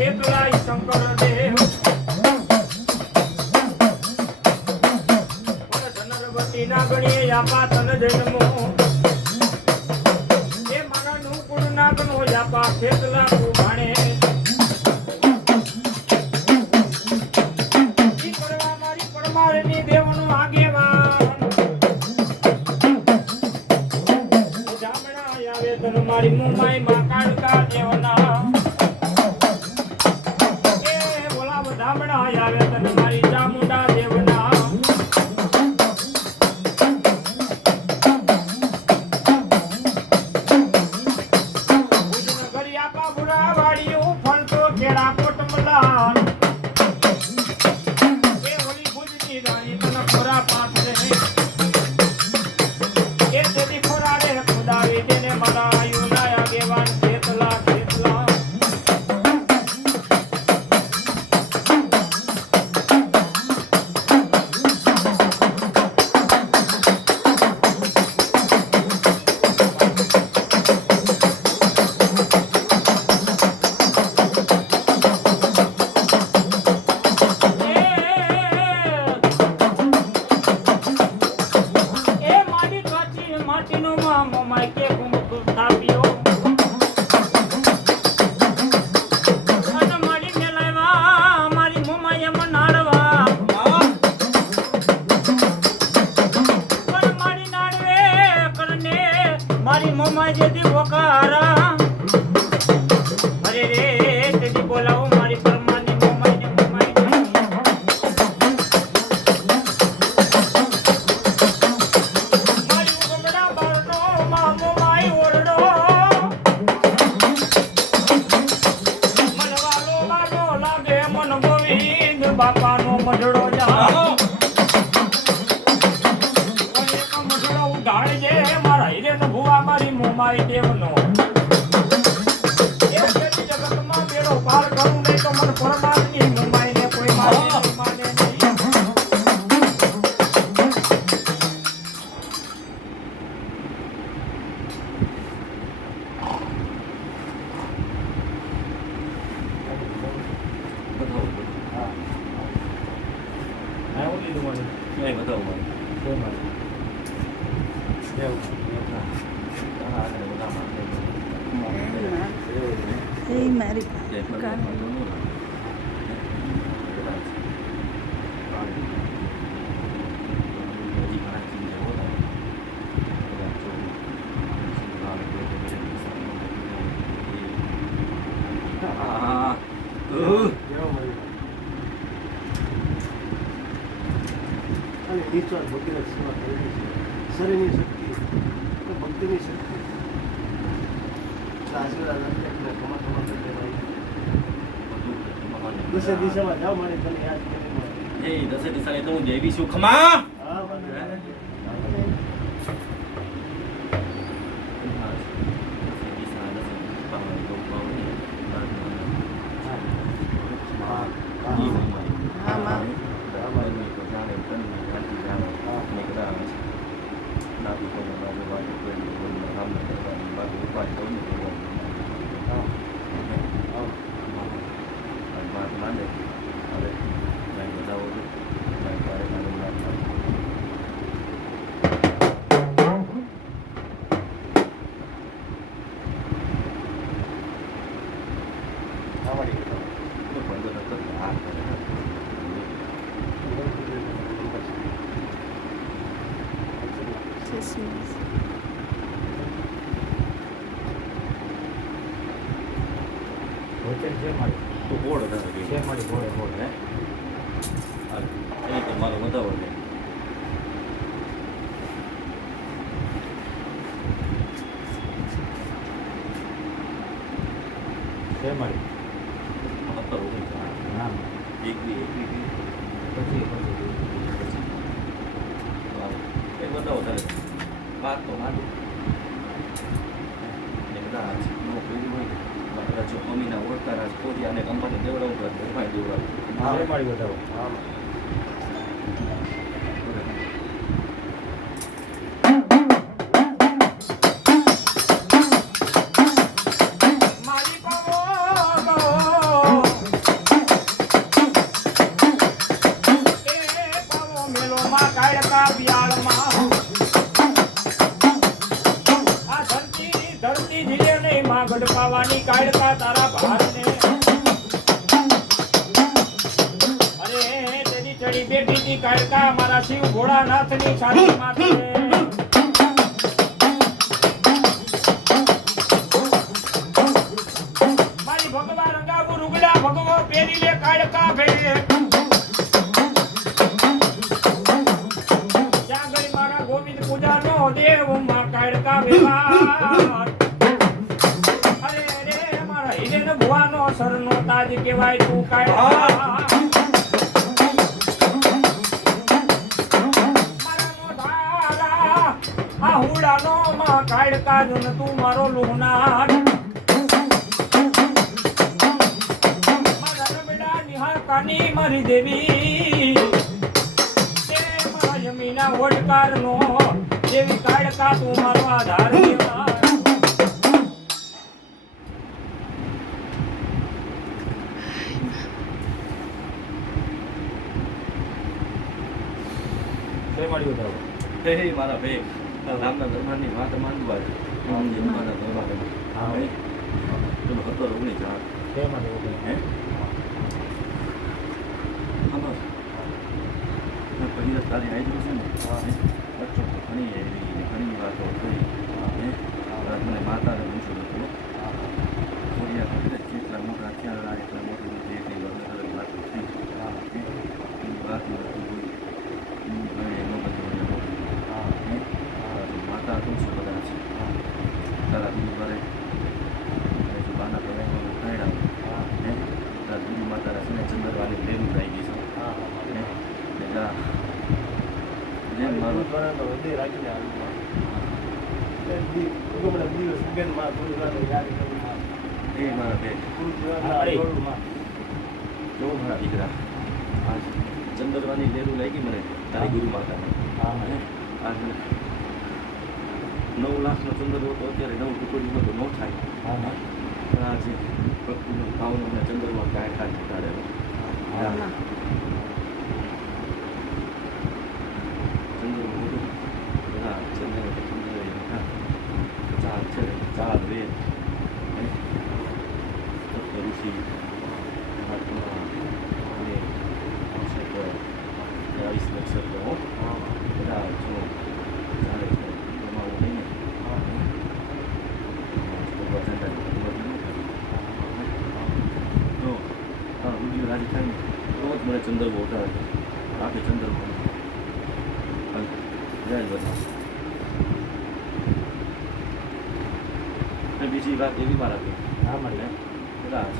ચેતલાય શંકર દેવ ધનરવતી ના ગણીએ તન જન્મો. Get up. ઉચ્ચાર વગેરે સેવા કરેલી છે. શરીરની શક્તિ ભક્તિની શક્તિ. આશીર્વાદ આપી આપણે કમા કમા દસે દિશામાં જાઓ મારે તને યાદ કરી દસે દિશાને તો હું જૈવી છું. ખમા! ಮಾಡಿ ಬೋರ್ಡ್ ಬೋರ್ಡ್ ಬೋರ್ಡ್ ಅದು ಏನಿತ್ತು ಮಾರು ಗೊತ್ತಾಗೋದು ભોળાનાથની છાતી માથે. ગઈ મારા ગોવિંદ પૂજાનો દેવમાં કાયડકા વ્યવહાર. અરે ભુવાનો સરનો તાજ કહેવાય તું કાયડકા કાયડકા જન તું મારો લોનાર કાની મારી દેવી. જમીના ઓડકારનો દેવી કાઢતા તું મારો આધાર મારા ભાઈ રામના દરબારની વાત માનવા રામજી મારા દરબારમાં હા ભાઈ પેલો હતો ઓગણી ચાર હે આમાં મેં પહેલી તારી આવી છે ને ઘણી એવી ઘણી વાતો કરી મને માતાને પૂછ્યું હતું ખોડિયા કહીને જેટલા મોટા થયા એટલા મોટી મોટી એટલી અલગ અલગ વાતો થઈ હે? એની વાત નથી જોઈ એની ઘણી એનો બધો મને મોટી હે? તારી માતા તું શું કદાચ તારા ગુરુવારે અને જો બાના પહેલાં ખાયડા હે તારા ગુરુ માતાના સિને ચંદરવાની લેરું થઈ ગઈ છે હે? એટલે આ જેમ મારું દીકરા આજ ચંદરવાની લેરું લાગી મને તારી ગુરુ માતા નવ લાખનો ચંદ્ર હતો અત્યારે નવ ટુકડીનો તો ન થાય પણ આજે ભક્તિનો ભાવનો મને ચંદ્રમાં કાંઈ ખાય ઘટાડેલો ચંદર મોટું બધા ચંદર ચંદર હા ચાર છે ચાર વેદ હે? સપ્ત ઋષિ મહાત્મા અને નક્ષત્ર બાવીસ નક્ષત્ર હો બધા જો ચાલે છે એમાં હું નહીં ભગવા ચંદ્ર તો હા રૂડિયો રાજી થાય ને રોજ મને ચંદ્ર બોટાવે છે આપે ચંદ્ર બોલે જય બધા અને બીજી વાત એવી મારા કે મળે કદાચ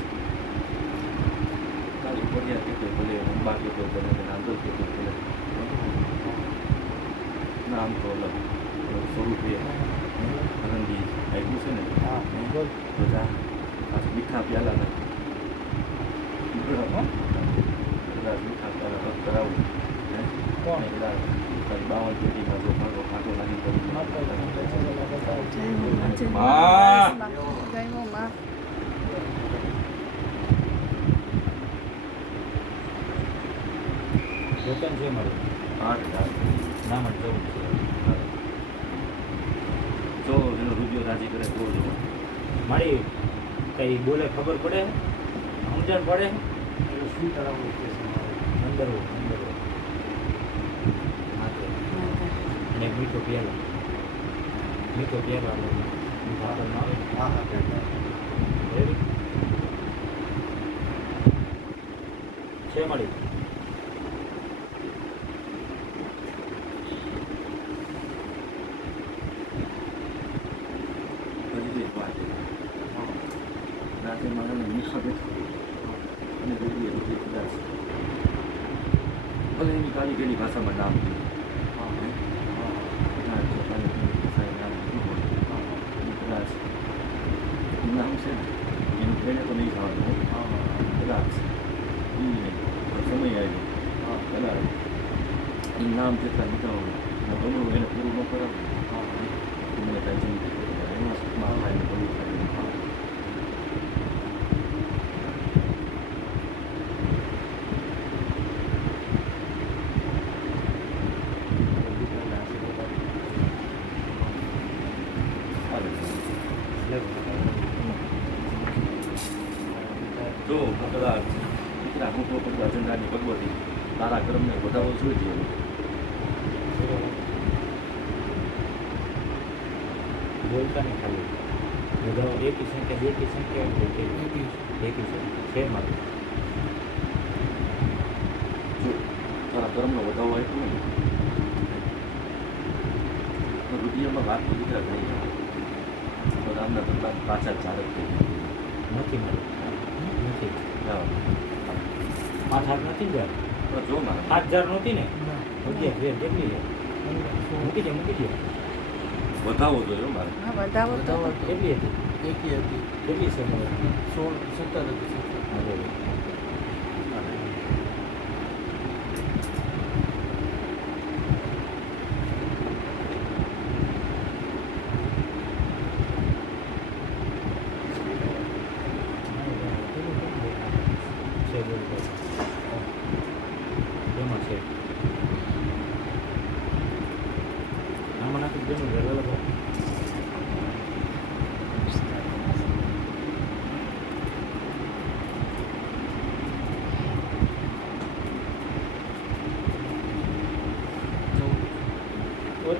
તારી ફરિયાદ કહેતો ભલે અંબા કહેતો ભલે કે નાંદલ કહેતો ભલે નામ તો અલગ સ્વરૂપે આનંદી આવ્યું છે ને બધા આ મીઠા પ્યાલા ને કદાચ મીઠા પ્યાલા કરાવું કોણ એ કદાચ દુકાન છે મારું આઠ હજાર ના મને જવું છે જો એનો રૂપિયો રાજી કરે તો જો મારી કઈ બોલે ખબર પડે? સમજણ પડે? અંદર હો, અંદર હો. હા તો. અને એક મીઠો પ્યાલો મીઠો પ્યાલો આપણે મીઠો આપણને આવે એવી છે મળી હજી એક વાત છે. રાતે મારાને મીઠા બેઠો અને રૂપિયે રૂપિયે કદાચ ભલે એની કાલી ગયેલી ભાષામાં નામ દીધું હે? કદાચ જો કાલી ગયેલી ભાષાએ નામ દીધું હોય અને કદાચ એ નામ છે ને એનું એને તો નહીં થવાનું હો. કદાચ એ નહીં પણ સમય આવ્યો કદાચ એ નામ જેટલા લીધા હોય એને પૂરું ન કરાવું તો મને કાંઈ જિંદગી એમાં સુખમાં થાય ને ભલું થાય ને ખાવ. હાલે. લેવું. જો કદાચ દીકરા હું તો બધું અજંડાની ભગવતી તારા કર્મને વધારો જોઈએ બોલતા ને ખાલી. બધા એકી સંખ્યા બેકી સંખ્યા એકી એકી સંખ્યા છે મારું જો તારા કર્મનો વધારો આપ્યો ને તો રૂપિયામાં વાત દીકરા કરી જાય તો આમના ધંધા પાછા ચાલક થઈ નથી મારું. નથી. પાંચ આઠ હાથ નથી પણ જો મારા. પાંચ હજાર નહોતી ને? કેટલી છે મૂકી દે મૂકી દે. વધાવો જોઈએ હો મારે હા વધાવો તો કેટલી હતી એકી હતી કેટલી છે મારે સોળ સત્તર હતી સત્તર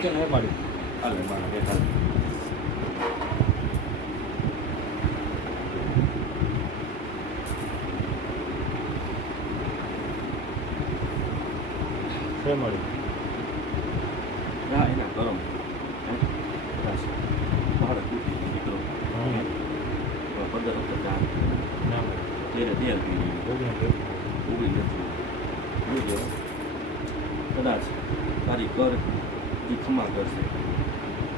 હા બોલો છે બોલ બોલ. એમાં છે આમાં નાખી દેવાનું છે, અલગ અલગ. વચ્ચે ન મારી હાલે મારા બેઠા છે મળી ના એના કરમ હે? બસ. બહાર કૂદી નીકળો હા પંદર વખત ચાર ના મળી તેરે તેર પી ઓગણીસ એક. ઊભી નથી જોજો કદાચ તારી કર ઈ ખમા કરશે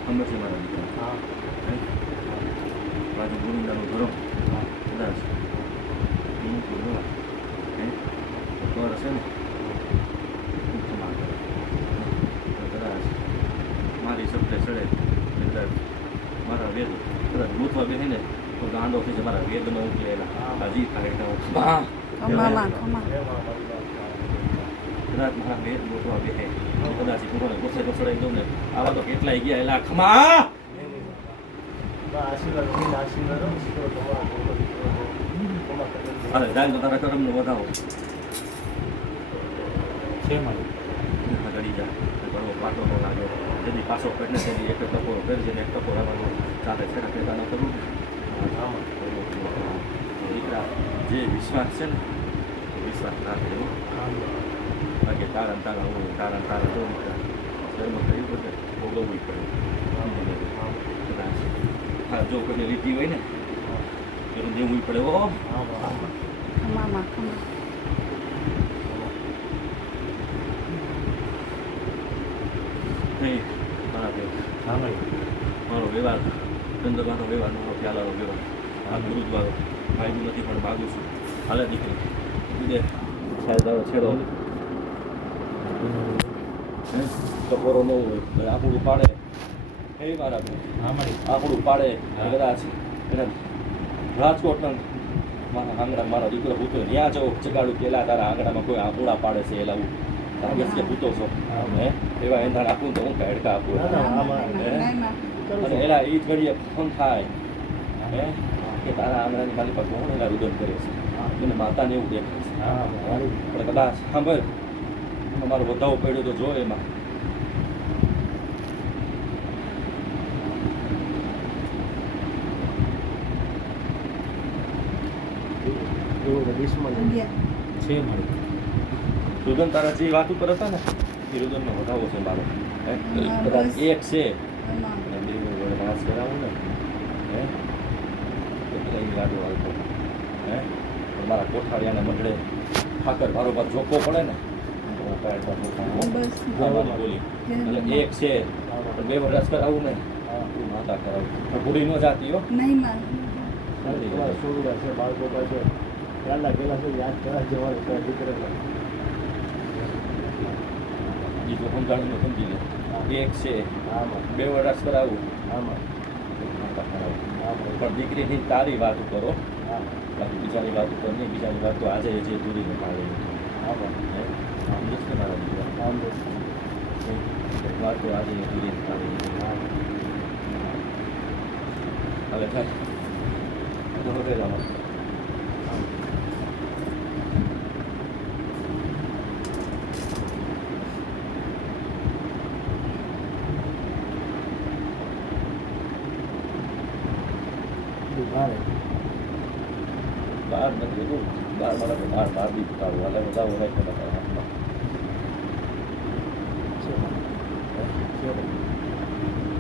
ખબર છે મારા દીકરા હા હે? બાજુ ગોવિંદાનું ધરો હા કદાચ હું બોલવા હે કર હશે ને કદાચ મારી શબ્દે ચડે કદાચ મારા વેદ કદાચ ગૂંથવા બેસે ને તો ગાંડો થઈ છે મારા વેદનો ઉકેલેલા હજી થાય કદાચ મારા ગોઠવા બેહે તો કદાચ ઈ ગુસ્સે તો ચડાઈ દઉં ને આવા તો કેટલાય ગયા એલા ખમા આશીર્વાદ આશીર્વાદ. અરે જાય તો તારા કરમને વધાવો છે મળી ગળી જાય બરોબર પાટો નો લાગે જેથી પાછો કરીને તેની એક ટકો કરજે ને એક ટકો આવવાનો સાથે છે પેટા ન કરવું દીકરા જે વિશ્વાસ છે ને વિશ્વાસ ના થયો બાકી તારા ને તારા હું તારા ને તારા જો ધર્મ કર્યું બધે ભોગવવું પડે કદાચ હા જો કોઈને લીધી હોય ને એનું દેવું પડે ઓ ખમામાં ખમા નહીં મારા બેન હા મળી મારો વ્યવહાર ધંધોનો વ્યવહાર મારો પ્યાલાનો વ્યવહાર. આ ગુરુદ્વારો માગ્યું નથી પણ માગું છું. હાલે દીકરી. બીજે સાહેબ છેડો ટકોરો ન હોય આપણું પાડે એ મારા બેન હા પાડે કદાચ એને રાજકોટના મારા આંગણા મારો દીકરો ભૂતો ત્યાં જવો ચગાડું પેલા તારા આંગણામાં કોઈ આંગુડા પાડે છે એ લાવું. તારે કે ભૂતો છો. હે. એવા એંધાણ આપું તો હું કાઢકા આપું. અને એલા એ ઘડીએ ફોન થાય. હે? કે તારા આંગણાની મારી પાસે કોણ એના રુદન કરે છે? એને માતાને એવું દેખાય છે. હા પણ કદાચ સાંભળ અમારો વધાવો પડ્યો તો જો એમાં. કે છે મળી રુદન તારા જે વાત ઉપર હતા ને એ રુદનનો વધાવો છે મારો. કદાચ એક છે. અને દેવ વડે નાશ કરાવું ને. હે? એટલે એ લાડુ હાલતો હે? મારા કોઠાળિયાને મંડળે ઠાકર બારોબાર જોકો પડે ને એક છે. બે વરસ કરાવું ને તું માતા કરાવું. ભૂલી ન જાતી હો. નાઈમાં તમારા છે? બાળકો પાસે પહેલા લાગેલા છે યાદ કરવા જવાનું તારા દીકરાને બીજું સમજાણું સમજી લે. એક છે આમાં બે. વરસ કરાવું. આમાં પણ દીકરીની તારી વાત કરો. બાકી બીજાની વાત ઉપર નહીં બીજાની વાત તો આજે જે દૂરીને પાડે આમાં જ કે મારા દીકરા. આમ વાત તો આજે દૂરી દૂરીને કાઢે હવે થાય તો હવે જવાનું આમ બધું ભારે બહાર નથી બધું બહાર મારા બહાર બહાર બી ઉતારું એટલે બધા કે બધા.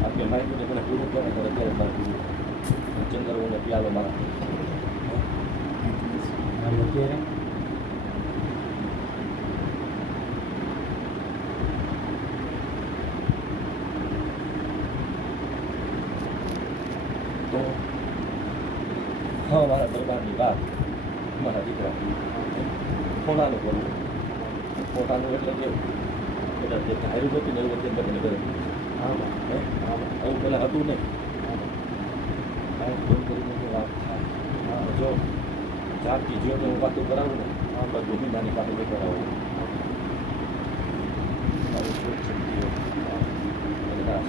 આપણે માહિતી તો મને પૂરું કરે તો અત્યારે મારે પૂરું ચંદ્ર હું પ્યાલો મારા અત્યારે તો હા દરબારની વાત મારા દીકરા ખોનાનું કરવું ખોટાનું એટલે કેવું એટલે જે ધાર્યું હતું ને એવું અત્યારે બધાને કરે હા ભાઈ. હે? હા ભાઈ. આવું પહેલાં હતું હા. આવું ફોન કરીને વાત થાય હા જો જાતથી જો તો હું વાતો કરાવું ને આ બસ ગોવિંદાની પાસે કરાવું આવું શું શક્તિઓ કદાચ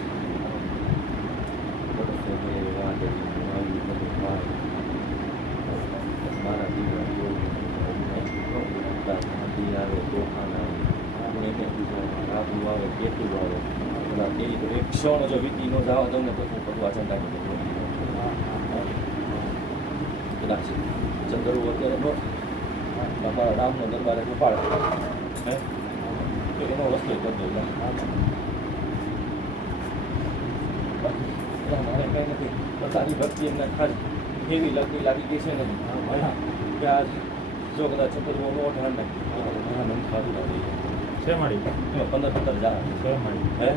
પડશે કે વાત એવી આવી બધું થાય મારા આવે તોફાન આવે તો એક ક્ષણ જો વીતી ન જવા દઉં ને તો હું બધું અચંતા કે કદાચ ચંદ્રુ અત્યારે નો રામનો દરબારે કપાળ. હે? તો એનો વસ્તુ કરી દઉં. લા. બાકી એના મારે કંઈ નથી. પણ તારી ભક્તિ એમને ખાલી એવી લગતી લાગી ગઈ છે ને. કે આજ જો કદાચ ચતુર્મો નો ઠાણ ને મારા ખાધું લાગી. છે એમાં પંદર પંદર જા. છે હે?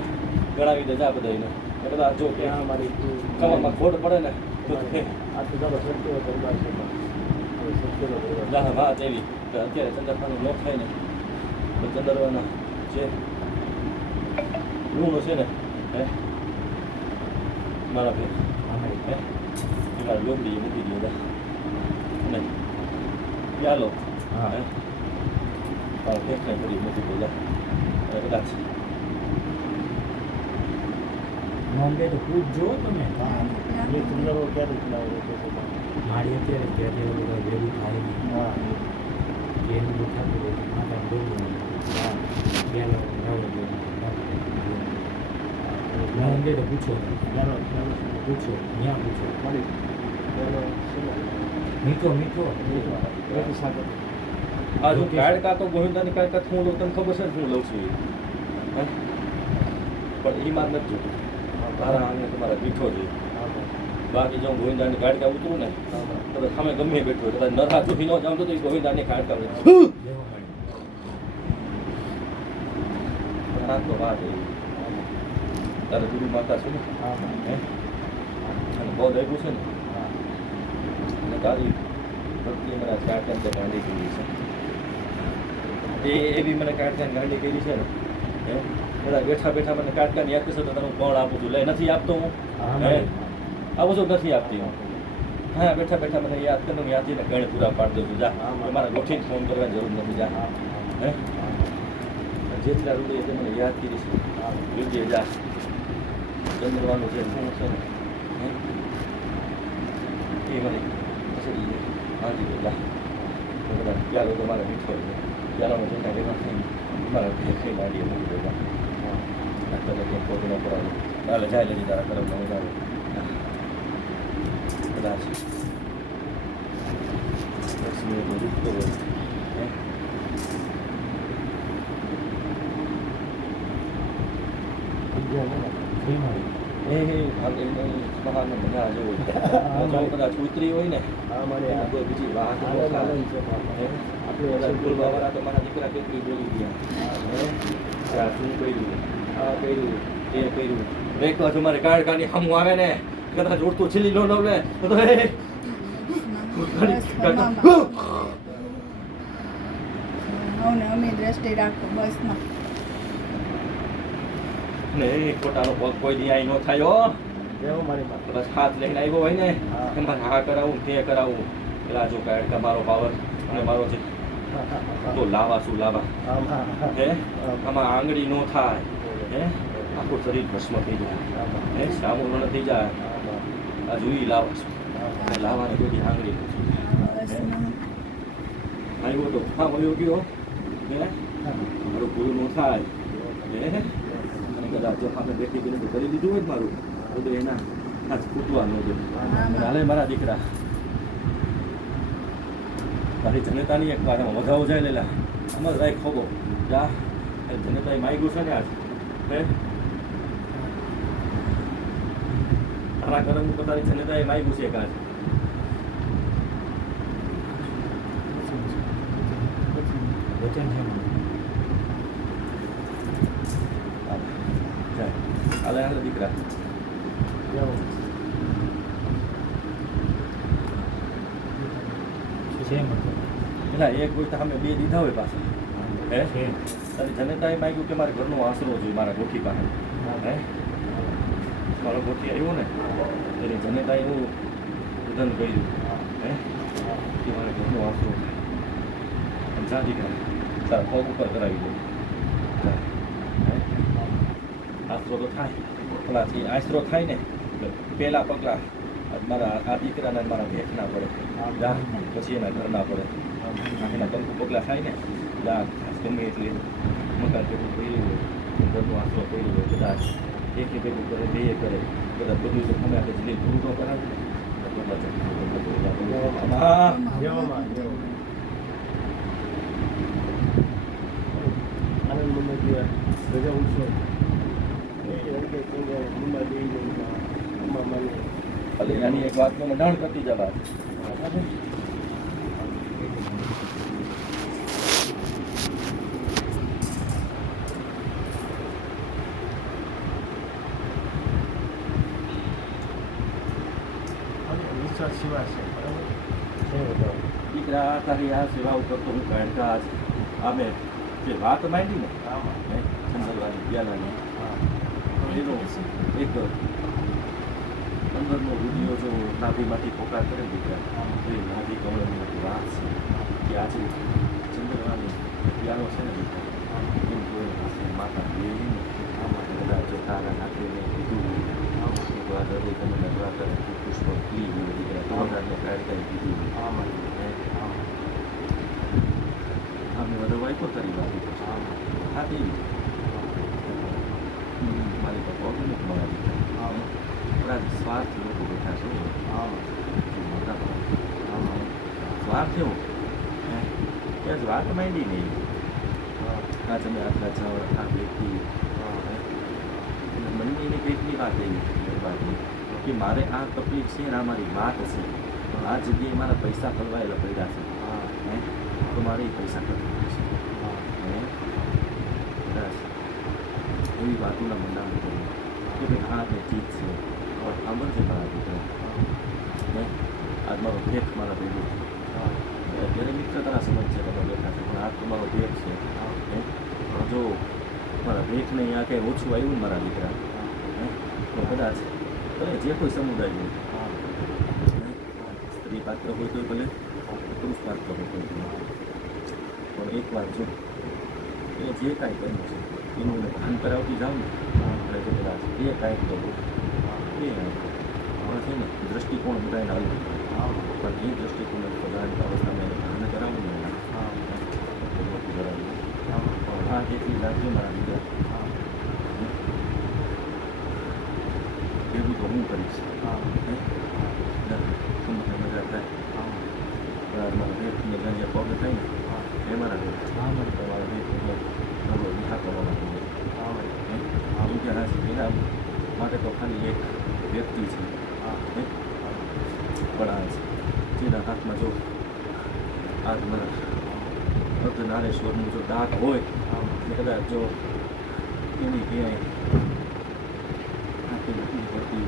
ગણાવી દે જા બધાને કદાચ જો કે ત્યાં મારી કમરમાં ખોટ પડે ને તો હે. આ તો ચાલો સત્યનો દરબાર છે વાત એવી. કે અત્યારે ચંદ્રખાનું થાય ને તો ચંદ્રવાના જે ઋણો છે ને હે મારા ભાઈ મારી હે એ મારા લોબડી મૂકી દો જા ને ચાલો. હા. હે? મારા ફેંકને કરી મૂકી દો જા અને કદાચ નોંધે તો પૂછજો તમે. એ ચંદ્રનો ક્યારે ચલાવેલો છે મારી અત્યારે ક્યારે એવું બધા ભેગું થાય નહીં. હા. એનું બધું થતું હોય માતા બોલવું હા. નવો તો પૂછો પૂછો ત્યાં પૂછો. મીઠો મીઠો. આ જો કાળકા તો ગોવિંદાની કાળકા હું લઉં તને ખબર છે ને હું લઉં છું પણ એ માર નથી જોતું. તારા આંગણે તમારા મીઠો જોઈએ બાકી જો ગોવિંદાની ગાડકા ઉતરું ને તો સામે ગમે બેઠો. કદાચ નરા જોઈ ન જાઉં તો એ ગોવિંદાની ગાડકા આ તો વાત એ. તારે ગુરુ માતા છે ને? હા અને બહુ દૈવું છે ને? હા ભક્તિ મને કાળકા તે ગાંડી કરી છે. એ એવી મને કાળકા ગાંડી કરી છે ને હે? બધા બેઠા બેઠા મને કાળકાની યાદ કરશે તો તમે હું કોણ આપું છું. લે નથી આપતો હું? હા હે? આવું છું નથી આપતી હું? હા બેઠા બેઠા મને યાદ કરીને હું યાદથી ગણે પૂરા પાડી દઉં છું. જા હા, મારા ગોઠીને ફોન કરવાની જરૂર નથી. જા. હા હે? જેટલા રૂપિયા તે મને યાદ કરી છે. હા. જા. ચંદ્રવાનું જે શું છે એ મને હાજી જા તો કદાચ પ્યાલો તો મારે મીઠો થઈને મારા ભેખી લાડીએ મૂકી દેવા આ તને કંઈ ન પડાવે હાલે જાય લેજે તારા તરફ હોય હે? મારી એ ભાગે મહાન મજા જેવો જો કદાચ ઉતરી હોય ને હા મારે એમાં બીજી વાત આપણે બધા બોલવાવાળા તો મારા દીકરા કેટલી બોલી ગયા. શું કર્યું? આ કર્યું તે કર્યું. એક મારે કાળ કાળકાની હમ આવે ને કદાચ ઉડતું છીલી લો લઉં ને તો એ અમે દ્રષ્ટિ રાખો બસમાં. ને એ ખોટાનો પગ કોઈ દી આઈ ન થાય કદાચ હાથ લઈને આવ્યો હોય ને એમાં કે હા કરાવું તે કરાવું. પેલા જો કાળકા મારો પાવર અને મારો છે તો લાવા શું લાવા? હા આમાં આંગળી નો થાય. હે? આખું શરીર ભસ્મ થઈ જાય. હે સામો ન થઈ જાય. આ જોઈ લાવા. છું અને લાવાની બધી આંગળી નથી. આવ્યો તો હા મળ્યો ગયો. હે? મારું પૂરું ન થાય. હે. અને કદાચ જો સામે બેઠી તો કરી દીધું હોય મારું. એના ન હાલે મારા દીકરા. તારી જનતાની એક વાર વધાવો જાય લેલા. અમર રાય ખોબો. જા એ જનતાએ માગ્યું છે ને આજ. હે? તારા કરમ તારી જનતાએ માગ્યું છે કાજ વચન છે દીકરા છે મારું. એના એક ગોઠા અમે બે દીધા હોય પાછા. હે તારી જનતાએ માગ્યું કે મારે ઘરનો આશરો જોઈએ મારા ગોઠી પાસે. હે. મારો ગોઠી આવ્યો ને એટલે જનતાએ હું ઉદન કર્યું. હે? કે મારે ઘરનો આશરો અને જા દીકરા તારા પગ ઉપર કરાવી દઉં. આશરો તો થાય. પેલાથી આશરો થાય ને પહેલા પગલા મારા આ દીકરાના ને મારા ભેટના પડે. જા, પછી એના ઘરના પડે. એના પગ પગલા થાય ને, જા ગમે એટલી. મકાન ભેગું કર્યું હોય ઘરનું આશરો કર્યો હોય કદાચ એકે ભેગું કરે, બે કરે. બધા બધું તો અમે આપણે જે પૂરું તો કરાવે ને. આનંદ મંદિર રજા ઉત્સવ. મુંબઈ એની એક વાત મને જાણ કરતી જવા સેવા. દીકરા તારી આ સેવાઓ કરતો હું કાઢતા અમે જે વાત માંડી ને હે, પ્યાલાની હા. એનો એક અંદરનો રૂડિયો જો નાભીમાંથી પોકાર કરે ને દીકરા તો એ નાભી કમળની વાત છે કે આજે ચંદ્રવાની પ્યાલો છે ને દીકરા એમ કોઈ પાસે માતા દેવી ને આમાં બધા જો તારા નાખીને કીધું એક વાર હૃદય તમે નગરા કરે પુષ્પ પી ગયું દીકરા કમળને કાઢતા કીધું હે આમાં અમે બધો વાઈકો કરી વાત હા તેવી મારી પર પગ થોડા સ્વાર્થ લોકો બેઠા છે. મોટા સ્વાર્થ એવો. હે? કે જ વાત માંડી નહીં આ તમે આટલા ચાવડ આ વ્યક્તિ મનની એની પેટની વાત એવી એ વાતની કે મારે આ તકલીફ છે ને આ મારી વાત છે. પણ આ જગ્યાએ મારા પૈસા ફરવાયેલા પડ્યા છે. હે. તો મારે એ પૈસા કરવા છે. હે. કદાચ એવી વાતોના કરું કે ભાઈ આ તે ચીજ છે. પણ સાંભળજે મારા દીકરા આજ મારો ભેખ મારા ભેગું છે અત્યારે મિત્રતાના સંબંધ છે તમે બેઠા છે પણ આ તમારો ભેખ છે. હે. પણ જો મારા ભેખને અહીંયા કંઈ ઓછું આવ્યું ને મારા દીકરા તો કદાચ ભલે જે કોઈ સમુદાય હોય. સ્ત્રી પાત્ર હોય તો ભલે પુરુષ પાત્ર હોય તો પણ એક વાર જો એ જે કાંઈ કર્યું છે એનું મને ભાન કરાવતી જાઉં ને એટલે કદાચ એ કાંઈક તો એ પણ છે ને દ્રષ્ટિકોણ બધાને અલગ પણ એ દ્રષ્ટિકોણ બધાની અવસ્થામાં એને ભાન કરાવું ને તો મોટું કરાવું પણ હા એટલી લાગશે મારા દીકરા એવું તો હું કરીશ હે? ના, તમને મજા થાય પણ આ મારા ભેટને જ્યાં જ્યાં પગ થાય ને એ મારા ભેટ તમારા ભેટ એટલે નવો વિહા કરવાનો હે? એમ કે હા એના માટે તો ખાલી એક વ્યક્તિ છે હે? પણ આ જેના હાથમાં જો હાથમાં મારા અર્ધનારેશ્વરનું જો દાંત હોય ને કદાચ જો એની ક્યાંય આખી નથી પડતી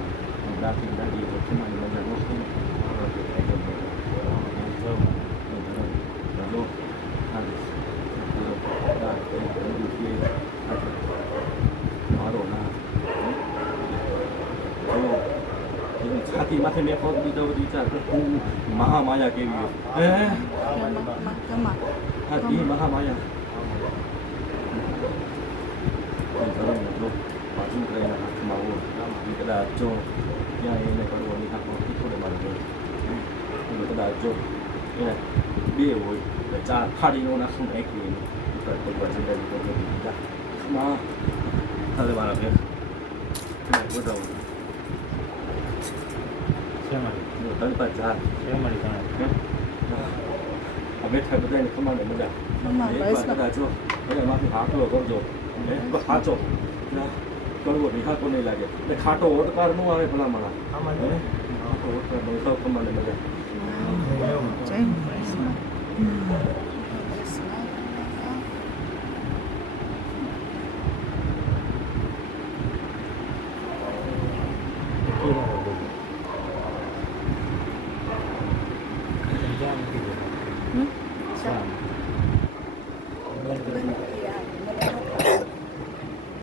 દાંડી જો ખીમાની મજા ન થાય. ને તો જો મારો ના છાતી માથે મેં પગ દીધો હોય વિચાર હું મહામાયા કેવી હે? હા, એ મહામાયા. ધર્મ હાથમાં હોય જો ત્યાં એને કરવાની હાથમાં થોડે મારે કદાચ જો એને બે હોય એટલે ચાર ફાડીનો નાખું નાખી એને ભગવાનમાં મારા ભેગ શેમાડી જો તળપા ચા શેમાડી તણાવ આ બેઠા બધાને ખમાડે મજા જો એને માથું હાકલો કરજો. સાચો ના, કડવો નહીં નહીં લાગે. એટલે ખાટો ઓટકારનું આવે ભલા હે? ખાટો ઓટકારનું સૌ મજા